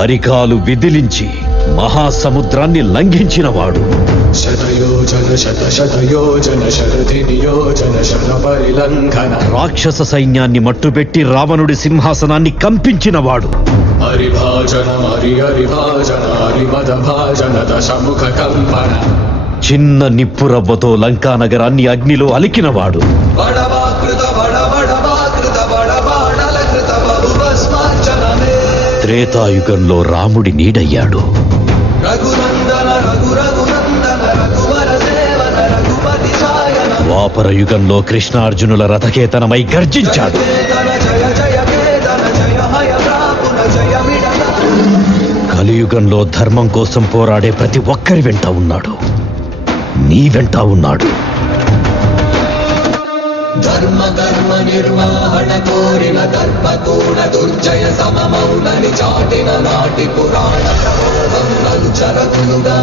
అరికాలు విదిలించి మహాసముద్రాన్ని లంఘించినవాడు. శతయోజన రాక్షస సైన్యాన్ని మట్టుబెట్టి రావణుడి సింహాసనాన్ని కంపించినవాడు. హరిభాజన దశముఖ చిన్న నిప్పురవ్వతో లంకా నగరాన్ని అగ్నిలో అలికినవాడు. త్రేతాయుగంలో రాముడి నీడయ్యాడు. ద్వాపర యుగంలో కృష్ణార్జునుల రథకేతనమై గర్జించాడు. కలియుగంలో ధర్మం కోసం పోరాడే ప్రతి ఒక్కరి వెంట ఉన్నాడు. నీ వెంట ఉన్నాడు. ధర్మ నిర్వహణ కోరిన దర్పతోడ దుర్జయ సమమౌలని చాటిన నాటి పురాణ ప్రమోహం నలు చరతులుగా